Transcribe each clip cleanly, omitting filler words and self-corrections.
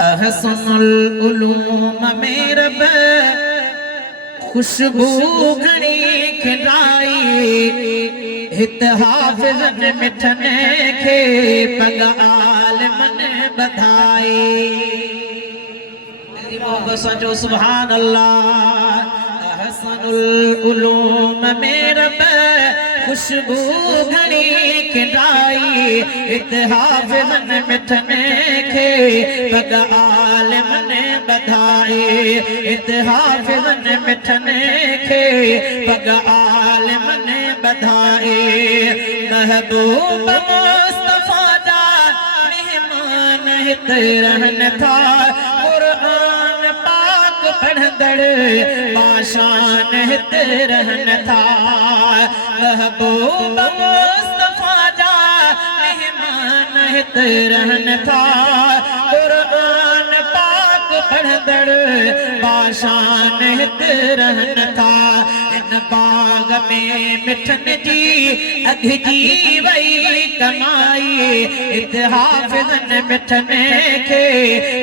अहसनुल उलूम में रब खुशबू घणी खिलाई हित हाफिज़न मिठने खे पग आलिमन बधाई। मोहब्बत सजो सुभान अल्लाह। अहसनुल उलूम में रब खुशबू घणी खिलाई हित हाफिज़न मिठने खे पग आलिमन बधाई। हित हाफिज़न मिठने खे पग आलिमन बधाई। महबूब मुस्तफ़ा जा मेहमान हित रहन था कुरान पाक पढ़ंदड़ बाशान हित रहन था। महबूब मुस्तफ़ा जा मेहमान हित रहन था कुरान पाक पढ़ंदड़ बाशान हित रहन था। इन बाग में मिठन जी अघिजी वई कमाई हित हाफिज़न मिठने खे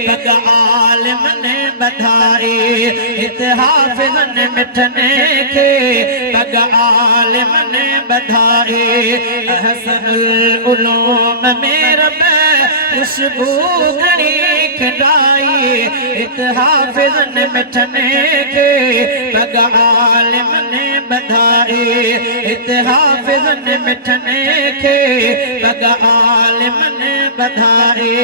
पग आलिमन बधाई। हित हाफिज़न मिठने खे पग आलिमन बधाई। अहसनुल उलूम में रब खुशबू घणी खिलाई हित हाफिज़न मिठने खे पग आलिमन बधाई। हित हाफिज़न मिठने खे पग आलिमन बधाई।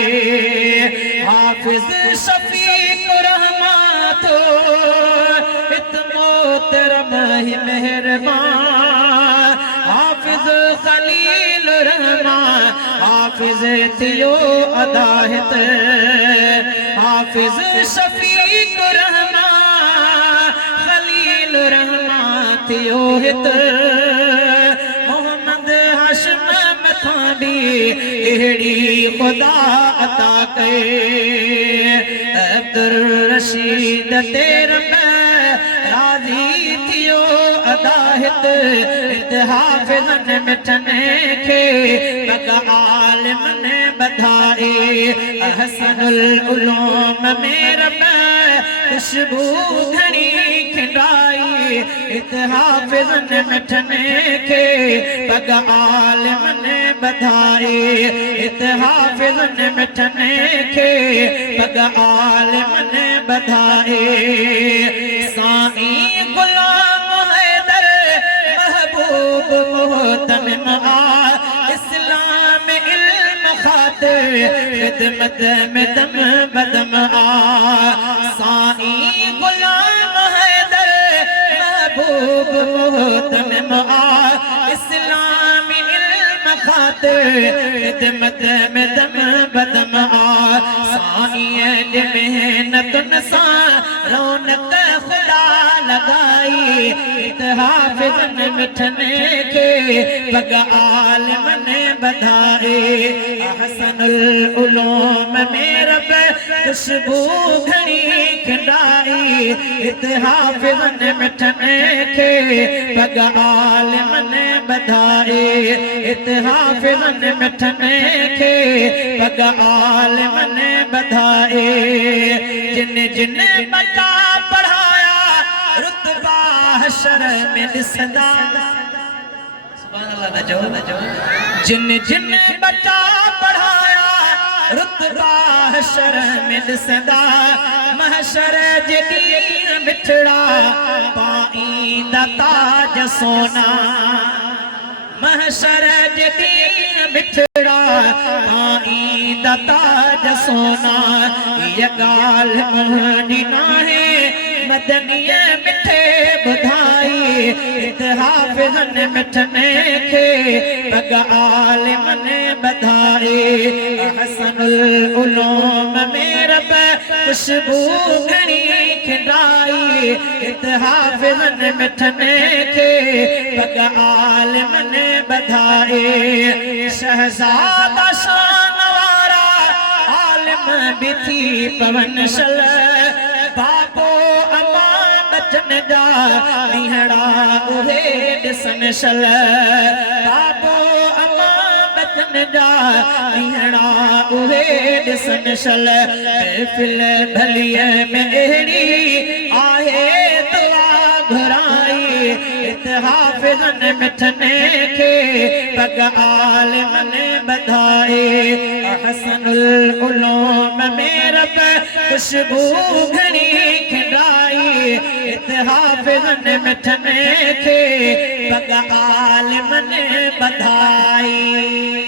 हाफिज़ शफीक रहमत हित मोहतरम ही मेहरबान। हाफिज़ खलील रहमान हाफिज़ थियो अदा हित। हाफिज़ शफीक रहमान खलील रहमान थियो हित। मोहम्मद हाशिम मथां भी अहिड़ी खुदा अता कई। अब्दुल रशीद तेर राज़ी थियो अदा हित। हित हाफिज़न मिठने खे पग आलिमन बधाई। अहसनुल उलूम में रब खुशबू घणी खिलाई हित हाफिज़न मिठने खे पग आलिमन बधाई। हित हाफिज़न मिठने खे पग आलिमन बधाई। साईं गुलाम हैदर महबूब मोहतमिम इस्लाम इल्म खातिर खिदमत में दम बदम साईं गुलाम हैदर महबूब मोहतमिम इस्लाम इल्म खातिर खिदमत में दम बदम साईं जी मेहनतुन सां रौनक खुदा लगाई हित हाफिज़न मिठने खे पग आलिमन बधाई। अहसनुल उलूम में रब खुशबू घणी खिलाई हित हाफिज़न मिठने खे पग आलिमन बधाई। हित हाफिज़न मिठने खे पग आलिमन बधाई। जिन जिन बच्चा पढ़ाया रुतबा हशर में ॾिसंदा। सुभान अल्लाह नजो नजो। जिन जिन बच्चा पढ़ाया रुतबा हशर में ॾिसंदा। महशर जे ॾींहुं मिठड़ा पाईंदा ताज सोना। महशर जे ॾींहुं मिठड़ा पाईंदा ताज सोना। ये ॻाल्हि मुंहिंजी नाहे मदनीअ मिठे ॿुधाई हित हाफिज़न मिठने खे पग आलिमन बधाई। अहसनुल उलूम में रब खुशबू घणी खिलाई हित हाफिज़न मिठने खे पग आलिमन बधाई। शहज़ादा शान वारा आलिम भी थी पवन शल बाबो अमा बचन जा नीहड़ा उहे ॾिसन शल। बाबो अमा जन जा मीहड़ा उहे ॾिसन सल महफिल भलीअ में अहिड़ी आहे दुआ घुराई हाफ़िज़न मिठने के पग आलिमन बधाए अहसनुल उलूम में रब खुशबू घणी खिंडाई हाफ़िज़न मिठने के पग आलिमन बधाई।